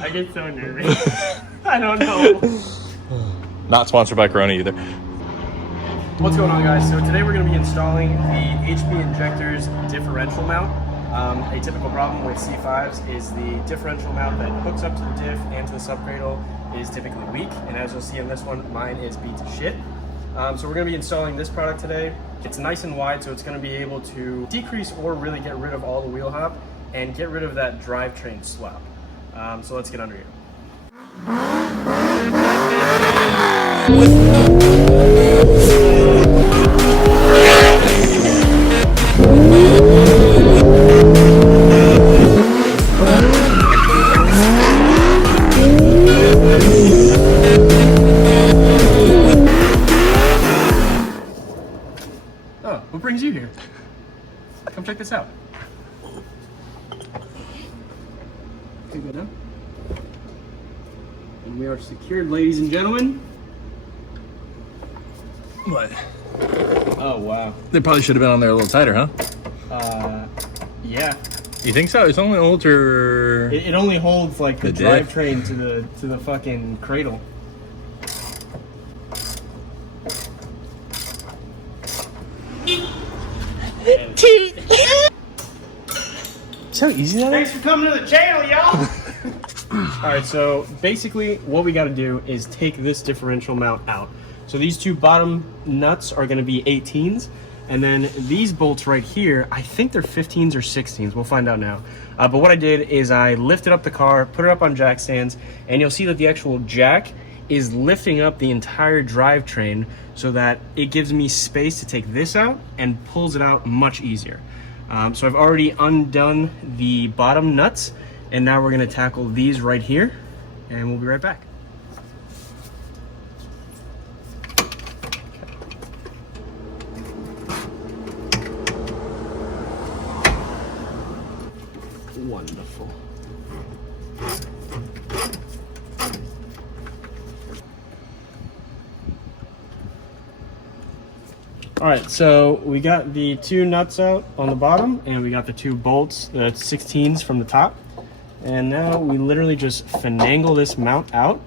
I get so nervous. I don't know. Not sponsored by Corona either. What's going on, guys? So today we're going to be installing the HP injector's differential mount. A typical problem with C5s is the differential mount that hooks up to the diff and to the subcradle is typically weak, and as you'll see in this one, mine is beat to shit. So we're going to be installing this product today. It's nice and wide, so it's going to be able to decrease or really get rid of all the wheel hop and get rid of that drivetrain slop. So let's get under here. Oh, what brings you here? Come check this out. Okay, go down. And we are secured, ladies and gentlemen. What? Oh, wow. They probably should have been on there a little tighter, huh? Yeah. You think so? It's only ultra. It only holds like the diff? drivetrain to the fucking cradle. So easy that Thanks for coming to the channel, y'all. Alright, so basically what we got to do is take this differential mount out. So these two bottom nuts are going to be 18s, and then these bolts right here, I think they're 15s or 16s. We'll find out now. But what I did is I lifted up the car, put it up on jack stands, and you'll see that the actual jack is lifting up the entire drivetrain so that it gives me space to take this out and pulls it out much easier. So I've already undone the bottom nuts, and now we're going to tackle these right here, and we'll be right back. Wonderful. All right, so we got the two nuts out on the bottom, and we got the two bolts, the 16s from the top. And now we literally just finagle this mount out.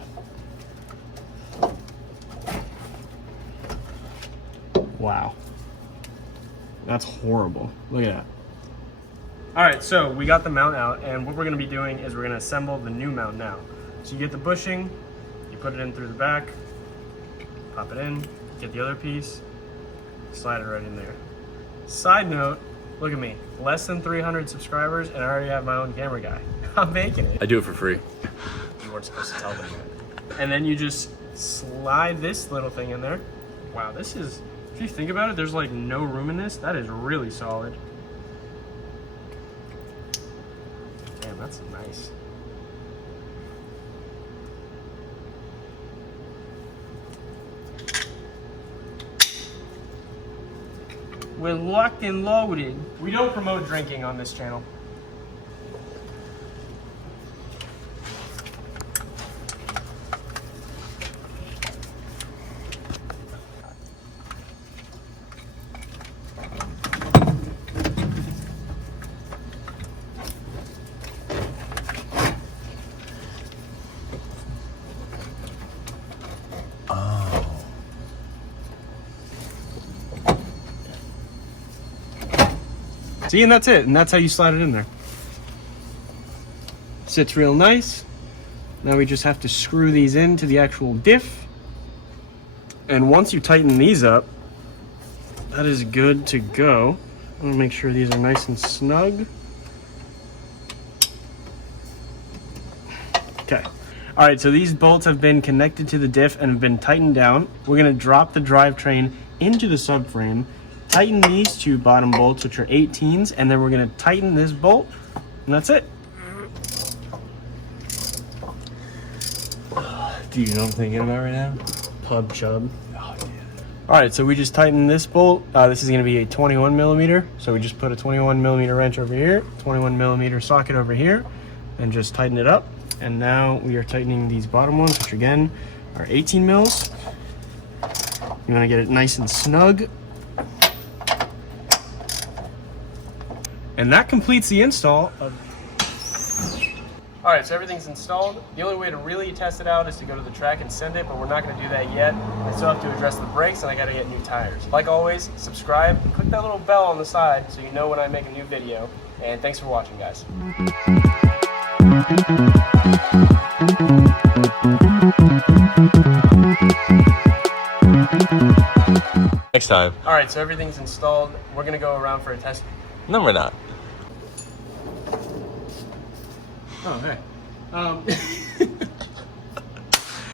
Wow. That's horrible. Look at that. All right, so we got the mount out, and what we're gonna be doing is we're gonna assemble the new mount now. So you get the bushing, you put it in through the back, pop it in, get the other piece, slide it right in there. Side note, look at me, less than 300 subscribers, and I already have my own camera guy. I'm making it. I do it for free. You weren't supposed to tell them that. And then you just slide this little thing in there. Wow, this is, if you think about it, there's like no room in this. That is really solid. Damn, that's nice. We're locked and loaded. We don't promote drinking on this channel. See, and that's it, and that's how you slide it in there. Sits real nice. Now we just have to screw these into the actual diff. And once you tighten these up, that is good to go. I'm gonna make sure these are nice and snug. Okay. All right, so these bolts have been connected to the diff and have been tightened down. We're gonna drop the drivetrain into the subframe, tighten these two bottom bolts, which are 18s, and then we're gonna tighten this bolt, and that's it. Do you know what I'm thinking about right now? Pub chub. Oh, yeah. All right, so we just tightened this bolt. This is gonna be a 21 millimeter. So we just put a 21 millimeter wrench over here, 21 millimeter socket over here, and just tighten it up. And now we are tightening these bottom ones, which again are 18 mils. You wanna get it nice and snug. And that completes the install of... All right, so everything's installed. The only way to really test it out is to go to the track and send it, but we're not gonna do that yet. I still have to address the brakes and I gotta get new tires. Like always, subscribe, click that little bell on the side so you know when I make a new video. And thanks for watching, guys. Next time. All right, so everything's installed. We're gonna go around for a test. No, we're not. Oh, hey.